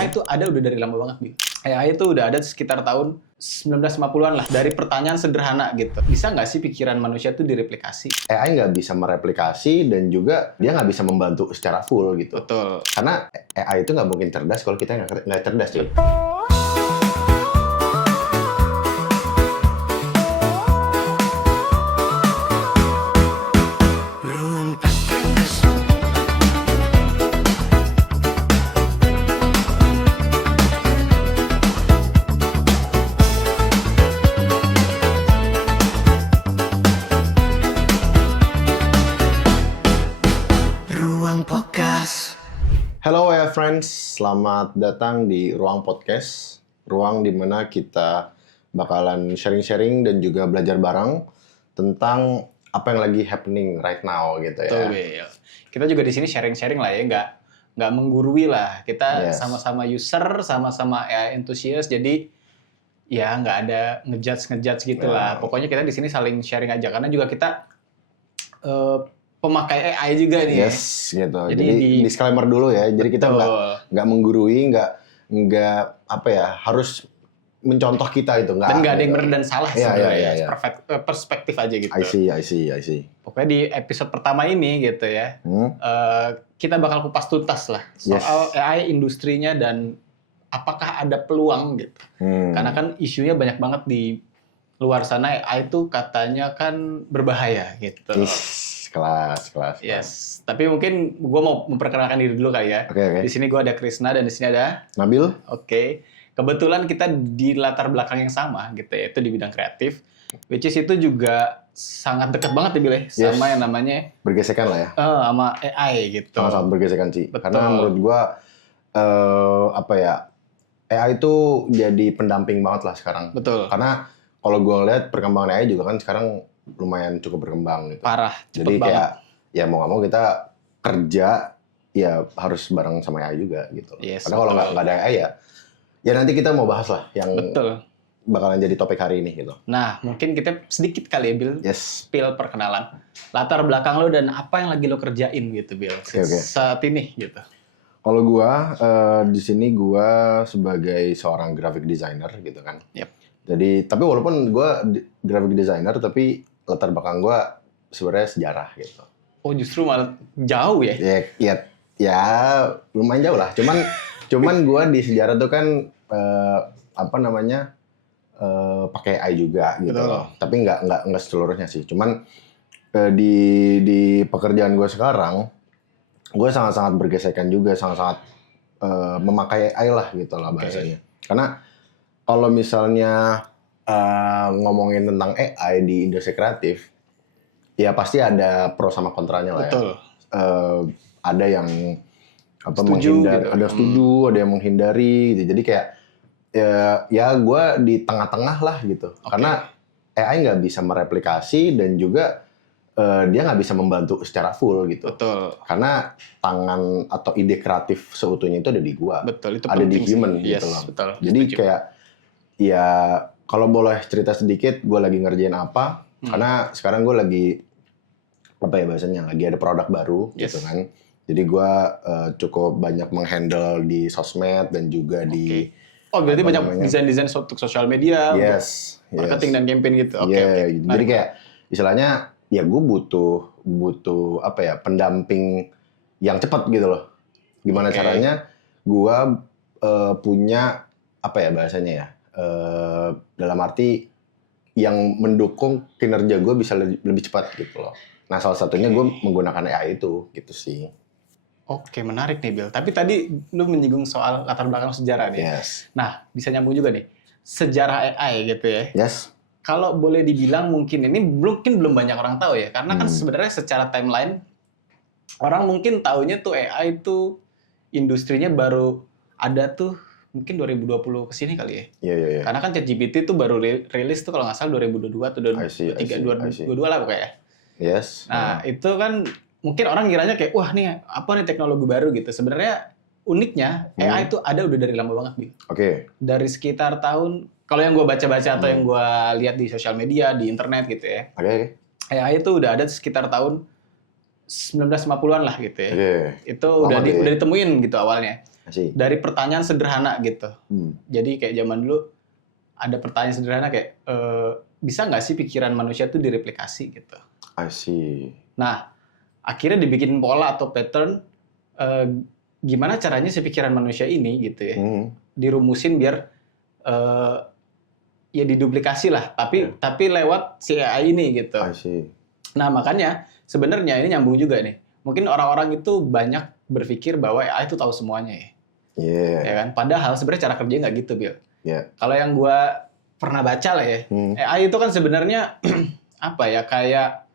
AI itu ada udah dari lama banget, Bil. AI itu udah ada sekitar tahun 1950-an lah, dari pertanyaan sederhana gitu. Bisa nggak sih pikiran manusia itu direplikasi? AI nggak bisa mereplikasi dan juga dia nggak bisa membantu secara full gitu. Betul. Karena AI itu nggak mungkin cerdas kalau kita nggak cerdas, cuy. Hello ya friends, selamat datang di Ruang Podcast. Ruang di mana kita bakalan sharing-sharing dan juga belajar bareng tentang apa yang lagi happening right now gitu ya. Betul, Bil. Kita juga di sini sharing-sharing lah ya, nggak menggurui lah. Kita sama-sama user, sama-sama AI enthusiast, jadi ya nggak ada ngejudge gitu lah. Pokoknya kita di sini saling sharing aja, karena juga kita pemakai AI juga nih. Yes, gitu. Jadi disclaimer dulu ya. Jadi kita nggak menggurui, nggak apa ya, harus mencontoh kita itu nggak. Dan nggak ada yang benar dan salah sebenarnya. Iya. Perspektif aja gitu. I see. Pokoknya di episode pertama ini gitu ya, kita bakal kupas tuntas lah soal AI industrinya dan apakah ada peluang gitu. Karena kan isunya banyak banget di luar sana, AI itu katanya kan berbahaya gitu. Kelas. Yes, tapi mungkin gue mau memperkenalkan diri dulu kali ya. Okay. Di sini gue ada Krisna dan di sini ada Nabil. Oke. Kebetulan kita di latar belakang yang sama gitu ya, itu di bidang kreatif. Which is itu juga sangat dekat banget ya, Bil, sama yang namanya bergesekan lah ya. Sama AI gitu. Sama-sama bergesekan sih. Betul. Karena menurut gue apa ya, AI itu jadi pendamping banget lah sekarang. Betul. Karena kalau gue ngeliat perkembangan AI juga kan sekarang lumayan cukup berkembang gitu. Parah, jadi kayak ya mau nggak mau kita kerja ya harus bareng sama AI juga gitu. Yes, karena kalau nggak ada AI ya nanti kita mau bahas lah yang bakalan jadi topik hari ini gitu. Nah, mungkin kita sedikit kali ya, Bil, spill perkenalan latar belakang lo dan apa yang lagi lo kerjain gitu, Bil, saat ini gitu. Kalau gua di sini gua sebagai seorang graphic designer gitu kan. Jadi tapi walaupun gua graphic designer tapi latar belakang gue sebenarnya sejarah gitu. Oh, justru malah jauh ya? Ya lumayan jauh lah. Cuman gue di sejarah tuh kan pakai AI juga gitu. Tapi nggak seluruhnya sih. Cuman di pekerjaan gue sekarang, gue sangat-sangat bergesekan juga, sangat-sangat memakai AI lah gitu lah bahasanya. Karena kalau misalnya ngomongin tentang AI di industri kreatif, ya pasti ada pro sama kontranya lah. Betul. Ada yang menghindari, ada setuju, ada yang menghindari gitu. Jadi kayak ya gue di tengah-tengah lah gitu. Karena AI nggak bisa mereplikasi dan juga dia nggak bisa membantu secara full gitu. Betul. Karena tangan atau ide kreatif seutuhnya itu ada di gue. Betul, itu ada di human gitu loh. Betul. Jadi kayak ya kalau boleh cerita sedikit, gue lagi ngerjain apa? Karena sekarang gue lagi apa ya bahasanya, lagi ada produk baru gitu kan. Jadi gue cukup banyak menghandle di sosmed dan juga di berarti banyak desain-desain untuk sosial media, marketing dan campaign gitu. Jadi kayak istilahnya ya gue butuh apa ya, pendamping yang cepat gitu loh. Gimana caranya gue punya apa ya bahasanya ya, dalam arti yang mendukung kinerja gue bisa lebih cepat gitu loh. Nah salah satunya gue menggunakan AI itu gitu sih. Oke, menarik nih, Bil. Tapi tadi lu menyinggung soal latar belakang sejarah nih. Nah, bisa nyambung juga nih, sejarah AI gitu ya. Kalau boleh dibilang mungkin belum banyak orang tahu ya, karena kan sebenarnya secara timeline orang mungkin taunya tuh AI tuh industrinya baru ada tuh mungkin 2020 kesini kali ya. Iya. Karena kan ChatGPT tuh baru rilis tuh kalau nggak salah 2022 atau 2022 lah pokoknya. Nah, itu kan mungkin orang kiranya kayak wah nih apa nih teknologi baru gitu. Sebenarnya uniknya AI itu ada udah dari lama banget, Bil. Dari sekitar tahun, kalau yang gue baca-baca atau yang gue lihat di sosial media, di internet gitu ya. AI itu udah ada sekitar tahun 1950-an lah gitu ya. Itu udah ditemuin gitu awalnya. Dari pertanyaan sederhana gitu. Jadi kayak zaman dulu ada pertanyaan sederhana kayak bisa nggak sih pikiran manusia tuh direplikasi gitu. I see. Nah, akhirnya dibikin pola atau pattern gimana caranya si pikiran manusia ini gitu ya. Dirumusin biar ya diduplikasi lah, tapi lewat si AI ini gitu. I see. Nah, makanya sebenarnya ini nyambung juga nih. Mungkin orang-orang itu banyak berpikir bahwa AI itu tahu semuanya ya. Ya kan? Padahal sebenarnya cara kerjanya nggak gitu, Bill. Kalau yang gua pernah baca lah ya, AI itu kan sebenarnya apa ya, kayak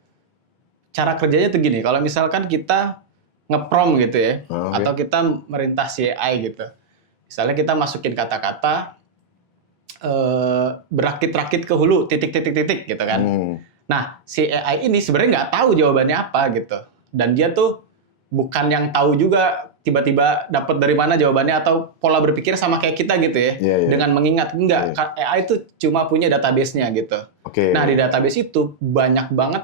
cara kerjanya tuh gini, kalau misalkan kita nge-prompt gitu ya, atau kita merintah si AI gitu. Misalnya kita masukin kata-kata berakit-rakit ke hulu, titik-titik-titik gitu kan. Nah, si AI ini sebenarnya nggak tahu jawabannya apa gitu. Dan dia tuh bukan yang tahu juga tiba-tiba dapat dari mana jawabannya atau pola berpikir sama kayak kita gitu ya. Dengan mengingat. Enggak, AI itu cuma punya database-nya gitu. Nah, di database itu banyak banget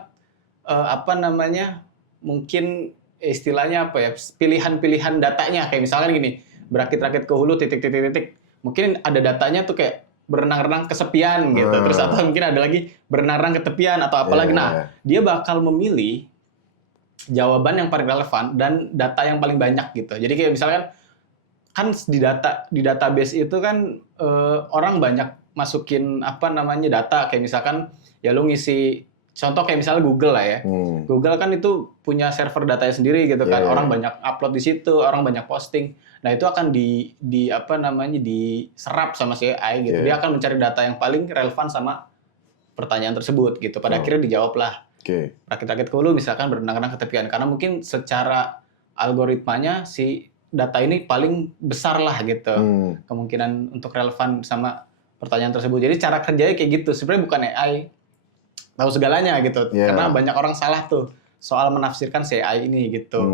mungkin istilahnya apa ya, pilihan-pilihan datanya. Kayak misalkan gini, berakit-rakit ke hulu, titik-titik-titik. Mungkin ada datanya tuh kayak berenang-renang kesepian gitu. Terus atau mungkin ada lagi berenang-renang ke tepian atau apalagi. Nah, dia bakal memilih jawaban yang paling relevan dan data yang paling banyak gitu. Jadi kayak misalkan kan di database itu kan orang banyak masukin data kayak misalkan ya lu ngisi contoh kayak misalnya Google lah ya. Google kan itu punya server datanya sendiri gitu kan. Orang banyak upload di situ, orang banyak posting. Nah, itu akan diserap sama si AI gitu. Dia akan mencari data yang paling relevan sama pertanyaan tersebut gitu. Pada akhirnya dijawablah. Rakit-rakit ke hulu misalkan berenang-renang ke tepian, karena mungkin secara algoritmanya si data ini paling besar lah gitu kemungkinan untuk relevan sama pertanyaan tersebut. Jadi cara kerjanya kayak gitu. Sebenarnya bukan AI tahu segalanya gitu, karena banyak orang salah tuh soal menafsirkan si AI ini gitu.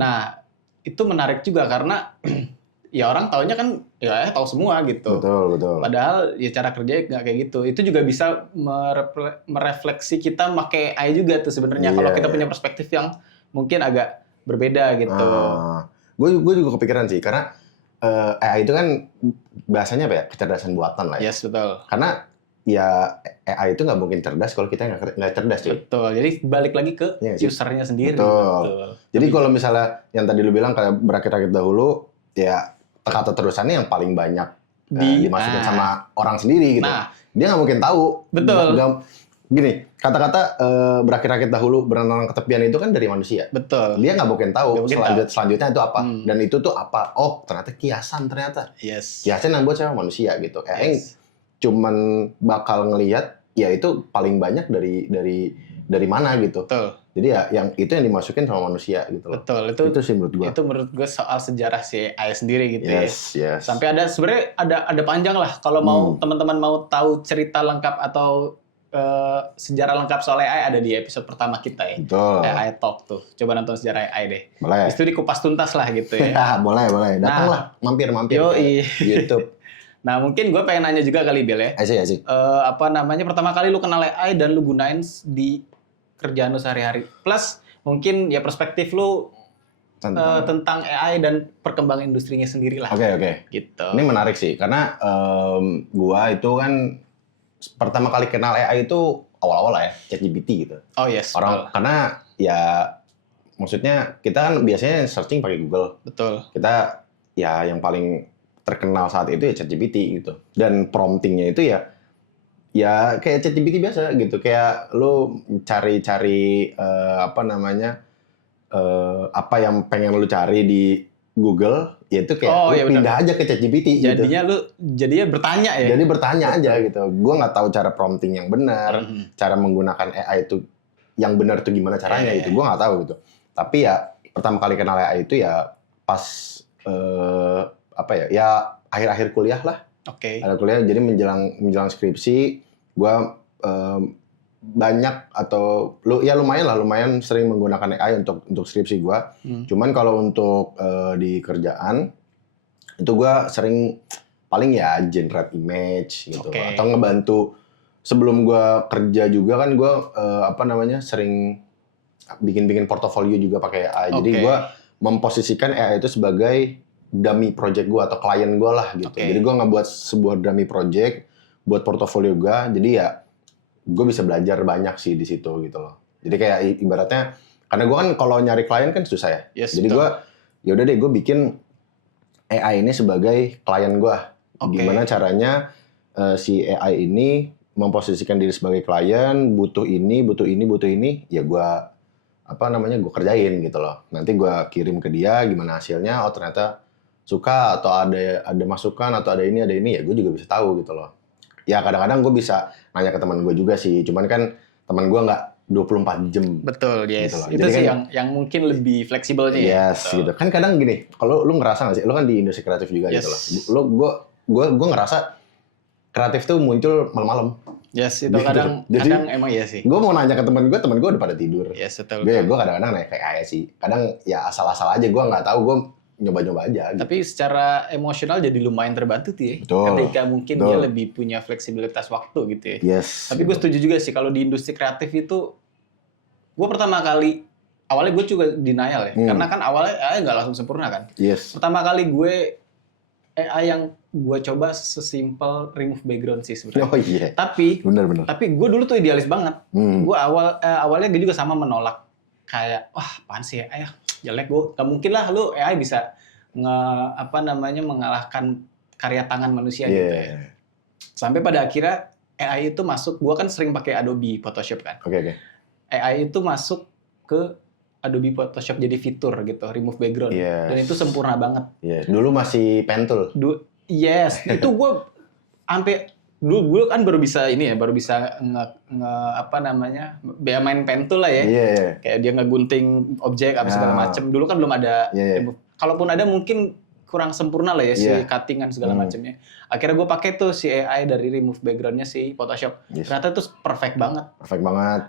Nah, itu menarik juga karena ya orang taunya kan ya tahu semua gitu. Betul. Padahal ya cara kerjanya nggak kayak gitu. Itu juga bisa merefleksi kita pakai AI juga tuh sebenarnya. Kalau kita punya perspektif yang mungkin agak berbeda gitu. Gue juga kepikiran sih karena AI itu kan bahasanya apa ya, kecerdasan buatan lah ya. Yes, betul. Karena ya AI itu nggak mungkin cerdas kalau kita nggak cerdas sih. Betul. Jadi balik lagi ke usernya sendiri. Betul. Jadi kalau misalnya yang tadi lu bilang kayak berakit-rakit dahulu, ya kata terusannya yang paling banyak dimasukin sama orang sendiri gitu. Nah, dia nggak mungkin tahu. Betul. Gini, kata-kata berakit-rakit dahulu berenang ke tepian itu kan dari manusia. Betul. Dia nggak mungkin tahu selanjutnya itu apa. Dan itu tuh apa? Oh, ternyata kiasan ternyata. Yes. Kiasan yang buat sama manusia gitu. Cuman bakal ngelihat ya itu paling banyak dari mana gitu. Betul. Jadi ya yang dimasukin sama manusia gitu loh. Betul. Itu sih menurut gua. Itu menurut gua soal sejarah si AI sendiri gitu Yes. Sampai sebenarnya ada panjang lah kalau mau teman-teman mau tahu cerita lengkap atau sejarah lengkap soal AI ada di episode pertama kita ya. Betul. AI Talk tuh. Coba nonton sejarah AI deh. Boleh. Itu dikupas tuntas lah gitu ya. Boleh. Datanglah, mampir Yoi. YouTube. Nah, mungkin gue pengen nanya juga kali, Bill ya. Asik. Pertama kali lu kenal AI dan lu gunain di kerjaan lu sehari-hari. Plus, mungkin ya perspektif lu tentang AI dan perkembangan industrinya sendiri lah. Oke. Gitu. Ini menarik sih, karena gua itu kan pertama kali kenal AI itu awal-awal ya, ChatGPT gitu. Oh yes. Karena ya maksudnya kita kan biasanya searching pakai Google. Betul. Kita ya yang paling terkenal saat itu ya ChatGPT gitu. Dan promptingnya itu ya kayak ChatGPT biasa gitu. Kayak lu cari-cari apa yang pengen lu cari di Google, ya itu kayak lu pindah aja ke ChatGPT gitu. Jadinya bertanya ya? Jadi bertanya aja gitu. Gue nggak tahu cara prompting yang benar, cara menggunakan AI itu yang benar tuh gimana caranya gitu. Gue nggak tahu gitu. Tapi ya pertama kali kenal AI itu ya pas akhir-akhir kuliah lah. Oke. Ada kuliah, jadi menjelang skripsi, gue banyak atau lumayan sering menggunakan AI untuk skripsi gue. Cuman kalau untuk di kerjaan itu gue sering paling ya generate image gitu, atau ngebantu sebelum gue kerja juga kan gue sering bikin portofolio juga pakai AI. Jadi gue memposisikan AI itu sebagai dummy project gue atau klien gue lah gitu. Jadi gue ngebuat sebuah dummy project buat portofolio gue. Jadi ya gue bisa belajar banyak sih di situ gitu loh. Jadi kayak ibaratnya karena gue kan kalau nyari klien kan susah ya. Yes, jadi gue ya udah deh gue bikin AI ini sebagai klien gue. Gimana caranya si AI ini memposisikan diri sebagai klien, butuh ini, ya gue gue kerjain gitu loh. Nanti gue kirim ke dia gimana hasilnya, oh ternyata suka atau ada masukan atau ada ini ya gue juga bisa tahu gitu loh. Ya kadang-kadang gue bisa nanya ke teman gue juga sih, cuman kan teman gue nggak 24 jam. Betul, yes. Gitu itu jadi sih kan, yang mungkin lebih fleksibel nih. Yes, gitu. Kan kadang gini, kalau lu ngerasa nggak sih, lu kan di industri kreatif juga gitu loh. Gue ngerasa kreatif tuh muncul malam-malam. Yes, itu gitu. kadang emang iya sih. Gue mau nanya ke temen gue udah pada tidur. Yes, betul. Gue kadang-kadang nanya kayak sih. Kadang ya asal-asal aja, gue nggak tahu, gue nyoba-nyoba aja. Gitu. Tapi secara emosional jadi lumayan terbantu tuh ya. Betul. Ketika mungkin dia lebih punya fleksibilitas waktu gitu ya. Yes. Tapi gue setuju juga sih kalau di industri kreatif itu, gue pertama kali, awalnya gue juga denial ya. Karena kan awalnya AI nggak langsung sempurna kan. Yes. Pertama kali gue AI yang gue coba sesimpel remove background sih sebenarnya. Oh iya. Bener. Tapi gue dulu tuh idealis banget. Gue awalnya gue juga sama menolak kayak apaan sih AI jelek gue. Gak mungkin lah lu AI bisa mengalahkan karya tangan manusia gitu ya. Sampai pada akhirnya AI itu masuk. Gue kan sering pakai Adobe Photoshop kan. Oke. AI itu masuk ke Adobe Photoshop jadi fitur gitu, remove background. Dan itu sempurna banget. Dulu masih pen tool. Yes, itu gue sampai dulu kan baru bisa main pen tool lah ya. Kayak dia ngegunting objek apa segala macem. Dulu kan belum ada. Kalaupun ada mungkin kurang sempurna lah ya si cuttingan segala macamnya. Akhirnya gue pakai tuh si AI dari remove backgroundnya si Photoshop. Ternyata itu perfect banget.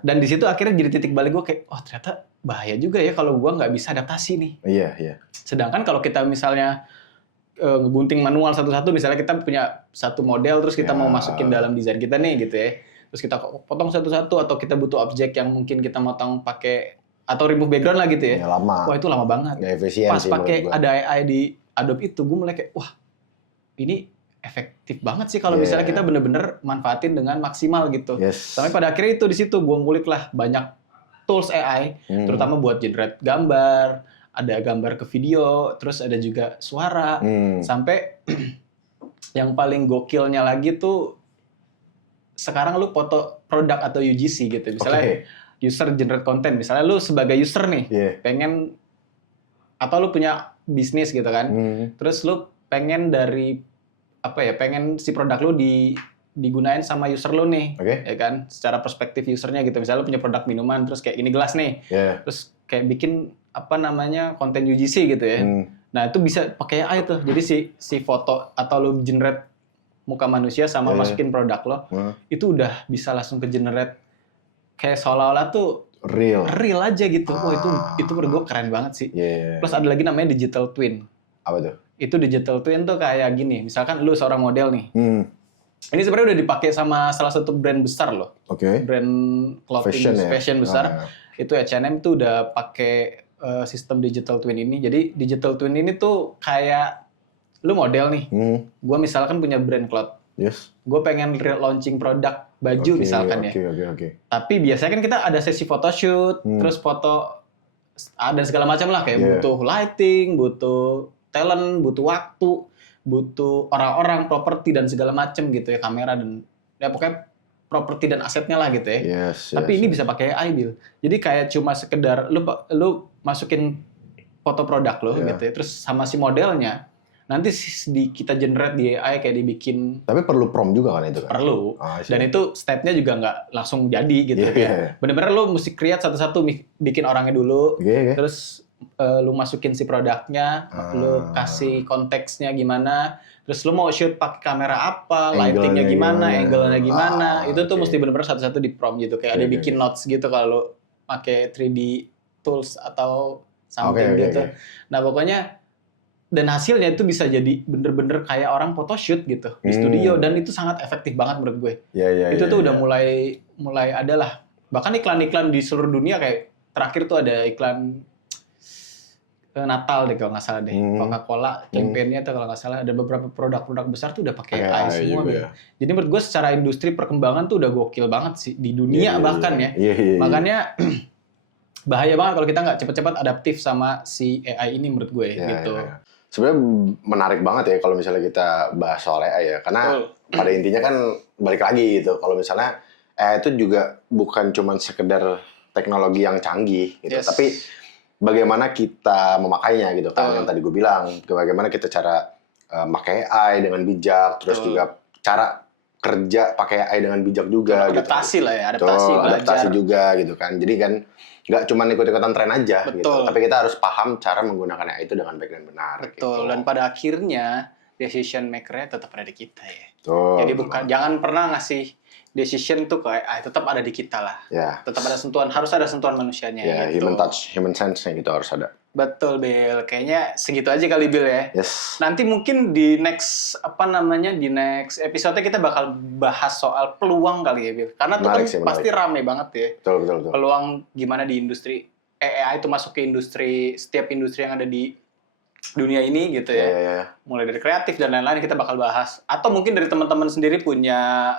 Dan di situ akhirnya jadi titik balik gue kayak, ternyata bahaya juga ya kalau gue nggak bisa adaptasi nih. Sedangkan kalau kita misalnya ngegunting manual satu-satu, misalnya kita punya satu model terus kita mau masukin dalam desain kita nih gitu ya. Terus kita potong satu-satu atau kita butuh objek yang mungkin kita potong pakai atau remove background lah gitu ya. Lama. Wah itu lama banget. Pas pakai ada AI di Adobe itu, gue mulai kayak, ini efektif banget sih kalau misalnya kita bener-bener manfaatin dengan maksimal gitu. Sampai pada akhirnya itu di situ gue ngulik lah banyak tools AI, terutama buat generate gambar, ada gambar ke video, terus ada juga suara, sampai yang paling gokilnya lagi tuh sekarang lu foto produk atau UGC gitu, misalnya user generate content, misalnya lu sebagai user nih pengen atau lu punya bisnis gitu kan, terus lu pengen pengen si produk lu digunain sama user lu nih, ya kan, secara perspektif usernya gitu. Misalnya lu punya produk minuman, terus kayak ini gelas nih, terus kayak bikin konten UGC gitu ya. Nah itu bisa pakai AI tuh. Jadi si foto atau lu generate muka manusia sama masukin produk lo, itu udah bisa langsung ke generate kayak seolah-olah tuh real aja gitu. Itu menurut gue keren banget sih. Plus ada lagi namanya digital twin. Apa tuh? Itu digital twin tuh kayak gini. Misalkan lu seorang model nih. Ini sebenarnya udah dipakai sama salah satu brand besar loh. Brand clothing fashion besar. Itu H&M tuh udah pakai sistem digital twin ini. Jadi digital twin ini tuh kayak lu model nih. Gua misalkan punya brand cloth. Gue pengen launching produk baju misalkan ya. Tapi biasanya kan kita ada sesi photoshoot, terus foto dan segala macam lah, kayak butuh lighting, butuh talent, butuh waktu, butuh orang-orang, properti dan segala macam gitu ya, kamera dan ya pokoknya properti dan asetnya lah gitu ya. Tapi ini bisa pakai AI, Bill. Jadi kayak cuma sekedar lu masukin foto produk lo gitu ya, terus sama si modelnya. Nanti kita generate di AI kayak dibikin. Tapi perlu prompt juga kan itu kan? Perlu. Dan itu step-nya juga nggak langsung jadi gitu. Bener-bener lu mesti create satu-satu, bikin orangnya dulu. Terus lu masukin si produknya, lu kasih konteksnya gimana. Terus lu mau shoot pakai kamera apa, lightingnya gimana, angle-nya gimana. Itu tuh mesti bener-bener satu-satu di prompt gitu. Kayak ada bikin notes gitu kalau lu pakai 3D tools atau something gitu. Nah pokoknya dan hasilnya itu bisa jadi bener-bener kayak orang photoshoot gitu di studio, dan itu sangat efektif banget menurut gue. Itu tuh udah mulai ada lah. Bahkan iklan-iklan di seluruh dunia, kayak terakhir tuh ada iklan Natal deh kalau nggak salah deh. Coca-Cola campaign-nya tuh kalau nggak salah ada beberapa produk-produk besar tuh udah pakai AI semua. Ya. Jadi menurut gue secara industri perkembangan tuh udah gokil banget sih di dunia bahkan ya. Makanya bahaya banget kalau kita nggak cepat-cepat adaptif sama si AI ini menurut gue gitu. Sebenarnya menarik banget ya kalau misalnya kita bahas soal AI ya. Karena pada intinya kan balik lagi gitu. Kalau misalnya AI itu juga bukan cuma sekedar teknologi yang canggih gitu. Tapi bagaimana kita memakainya gitu kan yang tadi gue bilang, bagaimana kita cara pakai AI dengan bijak, terus juga cara kerja pakai AI dengan bijak juga adaptasi gitu. Lah ya, adaptasi juga gitu kan. Jadi kan nggak cuma ikut-ikutan tren aja gitu, tapi kita harus paham cara menggunakan AI itu dengan baik dan benar. Betul. Gitu. Dan pada akhirnya decision maker-nya tetap ada di kita ya. Jadi jangan pernah ngasih decision tuh kayak tetap ada di kita lah. Tetap ada sentuhan, harus ada sentuhan manusianya gitu. Human touch, human sense-nya gitu harus ada. Betul, Bill. Kayaknya segitu aja kali, Bill ya. Nanti mungkin di next di next episode kita bakal bahas soal peluang kali ya, Bill. Karena itu kan pasti rame banget ya. Betul. Peluang gimana di industri AI itu masuk ke setiap industri yang ada di dunia ini gitu ya. Mulai dari kreatif dan lain-lain kita bakal bahas. Atau mungkin dari teman-teman sendiri punya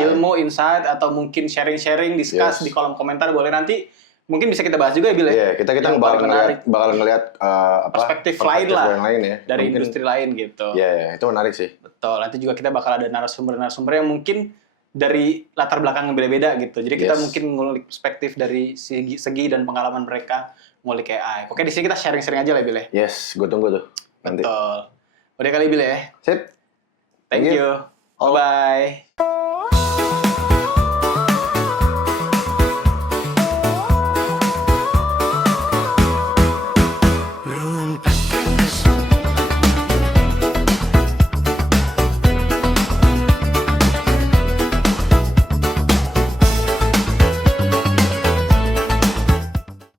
ilmu, insight, atau mungkin sharing-sharing, discuss di kolom komentar, boleh nanti mungkin bisa kita bahas juga ya, Bil ya. Kita bakal ngelihat perspektif lain lah ya. Dari mungkin, industri lain gitu. Itu menarik sih. Betul, nanti juga kita bakal ada narasumber yang mungkin dari latar belakang yang beda-beda gitu. Jadi kita mungkin ngulik perspektif dari segi dan pengalaman mereka ngulik AI. Oke, di sini kita sharing-sharing aja lah, Bil ya. Gue tunggu tuh. Nanti. Betul. Udah kali, Bil ya. Sip. Thank you. Bye-bye.